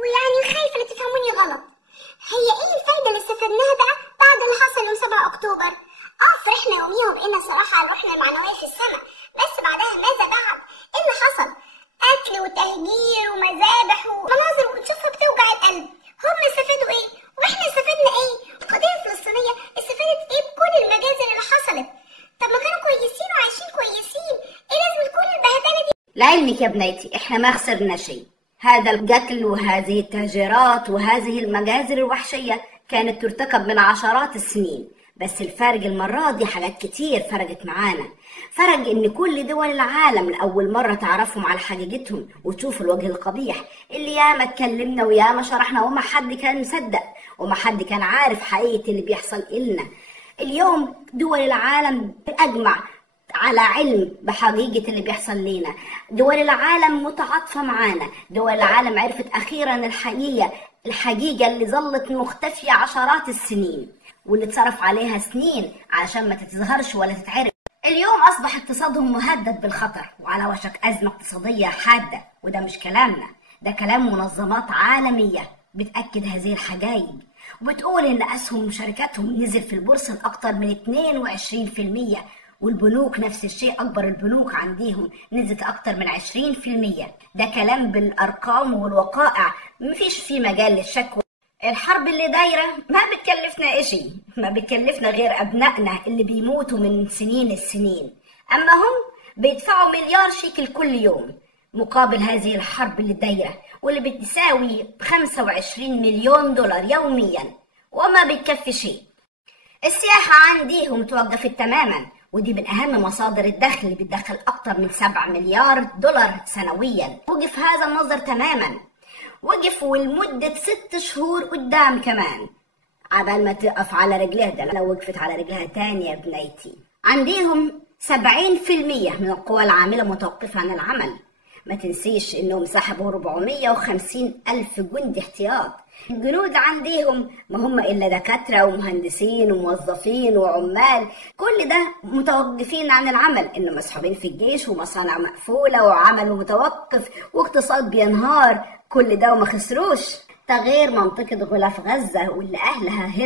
ويعني خايفة لا تفهموني غلط. هي ايه الفايدة اللي استفدناها بقى بعد اللي حصل يوم 7 أكتوبر؟ فرحنا يوميها وبقينا صراحة روحنا المعنوية في السماء، بس بعدها ماذا بعد؟ ايه اللي حصل؟ قتل وتهجير ومذابح ومناظر وتشوفها بتوجع القلب. هم استفادوا ايه؟ واحنا استفدنا ايه؟ القضية الفلسطينية استفادت ايه بكل المجازر اللي حصلت؟ طب ما كانوا كويسين وعايشين كويسين، ايه لازم كل البهدلة دي؟ لعلمك يا بنيتي احنا ما خسرنا شيء. هذا القتل وهذه التهجيرات وهذه المجازر الوحشية كانت ترتكب من عشرات السنين، بس الفرق المرة دي حاجات كتير فرقت معانا. فرق ان كل دول العالم لأول مرة تعرفهم على حقيقتهم وتشوف الوجه القبيح اللي ياما اتكلمنا وياما شرحنا وما حد كان مصدق وما حد كان عارف حقيقة اللي بيحصل إلنا. اليوم دول العالم أجمع على علم بحقيقة اللي بيحصل لنا. دول العالم متعاطفة معانا، دول العالم عرفت أخيرا الحقيقة اللي ظلت مختفية عشرات السنين واللي اتصرف عليها سنين علشان ما تتظهرش ولا تتعرف. اليوم أصبح اقتصادهم مهدد بالخطر وعلى وشك أزمة اقتصادية حادة، وده مش كلامنا، ده كلام منظمات عالمية بتأكد هذه الحقائق وبتقول إن أسهم شركاتهم نزل في البورصة أكتر من 22%، والبنوك نفس الشيء، أكبر البنوك عندهم نزلت أكتر من 20%. ده كلام بالأرقام والوقائع، مفيش فيه مجال للشك. الحرب اللي دايرة ما بتكلفنا إشي، ما بتكلفنا غير أبنائنا اللي بيموتوا من سنين السنين، أما هم بيدفعوا مليار شيكل كل يوم مقابل هذه الحرب اللي دايرة واللي بتساوي 25 مليون دولار يوميا وما بتكفي شيء. السياحة عنديهم توقفت تماما، ودي من أهم مصادر الدخل اللي بتدخل أكتر من 7 مليار دولار سنويا. وقف هذا المصدر تماما، وقف ولمدة 6 شهور قدام كمان عبال ما تقف على رجلها. ده لو وقفت على رجلها تاني يا بنيتي. عندهم 70% من القوى العاملة متوقفة عن العمل. ما تنسيش انهم سحبوا 450 ألف جندي احتياط. الجنود عندهم ما هم إلا دكاترة ومهندسين وموظفين وعمال، كل ده متوقفين عن العمل، إنه مسحوبين في الجيش ومصانع مقفولة وعمل متوقف واقتصاد بينهار. كل ده وما خسروش. تغيير منطقة غلاف غزة واللي أهلها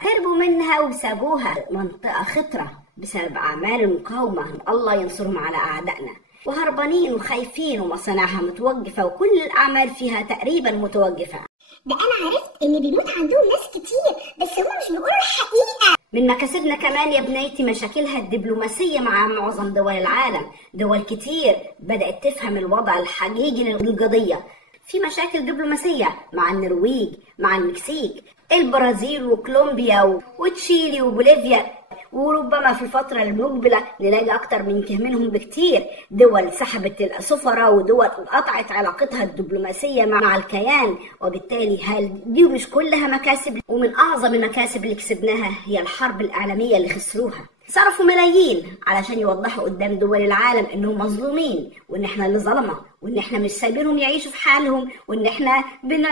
هربوا منها وسابوها منطقة خطرة بسبب أعمال المقاومة. الله ينصرهم على أعدائنا. وهربانين وخايفين ومصانعها متوقفة وكل الأعمال فيها تقريبا متوقفة. ده أنا عرفت إن بيموت عندهم ناس كتير، بس هم مش بيقولوا الحقيقة. من مكاسبنا كمان يا بنيتي مشاكلها الدبلوماسية مع معظم دول العالم. دول كتير بدأت تفهم الوضع الحقيقي للقضية. في مشاكل دبلوماسية مع النرويج، مع المكسيك، البرازيل وكولومبيا وتشيلي وبوليفيا، وربما في الفترة المقبلة نلاقي أكتر منهم بكتير. دول سحبت السفراء ودول قطعت علاقتها الدبلوماسية مع الكيان، وبالتالي دي مش كلها مكاسب. ومن أعظم المكاسب اللي كسبناها هي الحرب الإعلامية اللي خسروها. صرفوا ملايين علشان يوضحوا قدام دول العالم انهم مظلومين وان احنا اللي ظلمه وان احنا مش سايبينهم يعيشوا في حالهم وان احنا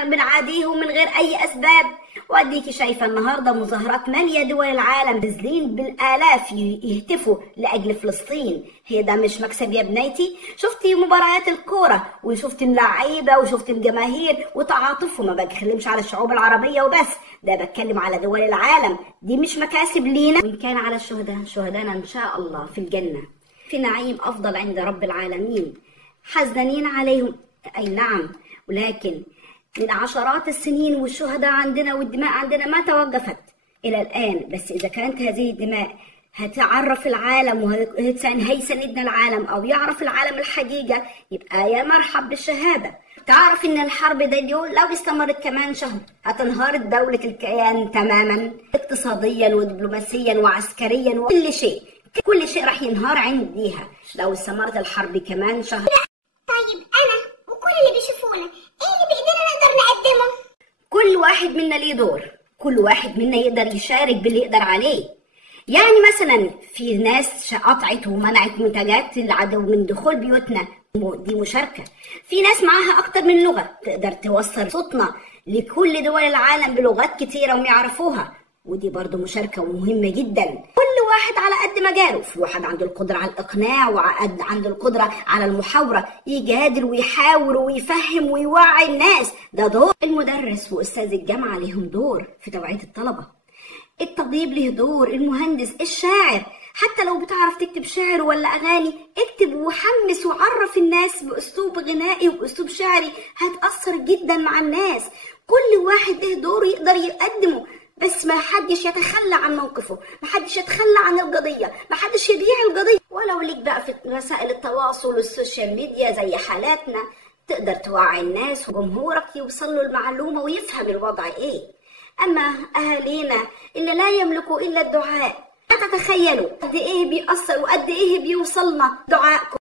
بنعاديهم من غير اي اسباب. واديكي شايفه النهارده مظاهرات ماليه دول العالم نازلين بالالاف يهتفوا لاجل فلسطين. هي ده مش مكسب يا بنيتي؟ شفتي مباريات الكوره وشفتي اللعيبه وشفتي الجماهير وتعاطفهم. ما بتكلمش على الشعوب العربيه وبس، ده بتكلم على دول العالم. دي مش مكاسب لينا؟ وان كان على الشهداء، شهدانا ان شاء الله في الجنه في نعيم افضل عند رب العالمين. حزنين عليهم اي نعم، ولكن من عشرات السنين والشهداء عندنا والدماء عندنا ما توقفت إلى الآن. بس إذا كانت هذه الدماء هتعرف العالم وهيسندنا العالم أو يعرف العالم الحقيقة، يبقى يا مرحب بالشهادة. تعرف إن الحرب دي لو استمرت كمان شهر هتنهار دولة الكيان تماما، اقتصاديا ودبلوماسيا وعسكريا وكل شيء. كل شيء راح ينهار عنديها لو استمرت الحرب كمان شهر. طيب أنا وكل اللي بيشوفونا ايه اللي بايدينا نقدر نقدمه؟ كل واحد منا ليه دور، كل واحد منا يقدر يشارك باللي يقدر عليه. يعني مثلا في ناس قطعت ومنعت منتجات العدو من دخول بيوتنا، دي مشاركة. في ناس معاها أكتر من لغة تقدر توصل صوتنا لكل دول العالم بلغات كتيرة وما يعرفوها، ودي برضو مشاركة ومهمة جدا. كل واحد على قد مجاله، في واحد عنده القدرة على الإقناع وعنده القدرة على المحاورة، يجادل ويحاور ويفهم ويوعي الناس. ده دور المدرس وأستاذ الجامعة، ليهم دور في توعية الطلبة. الطبيب له دور، المهندس، الشاعر. حتى لو بتعرف تكتب شعر ولا أغاني، اكتب وحمس وعرف الناس بأسلوب غنائي وبأسلوب شعري، هتأثر جدا مع الناس. كل واحد له دور يقدر يقدمه، بس ما حدش يتخلى عن موقفه، ما حدش يتخلى عن القضية، ما حدش يبيع القضية. ولو ليك بقى في وسائل التواصل والسوشيال ميديا زي حالاتنا، تقدر توعي الناس وجمهورك يوصل له المعلومة ويفهم الوضع ايه. اما اهالينا اللي لا يملكوا الا الدعاء، لا تتخيلوا قد ايه بيأثر وقد ايه بيوصلنا دعائكم.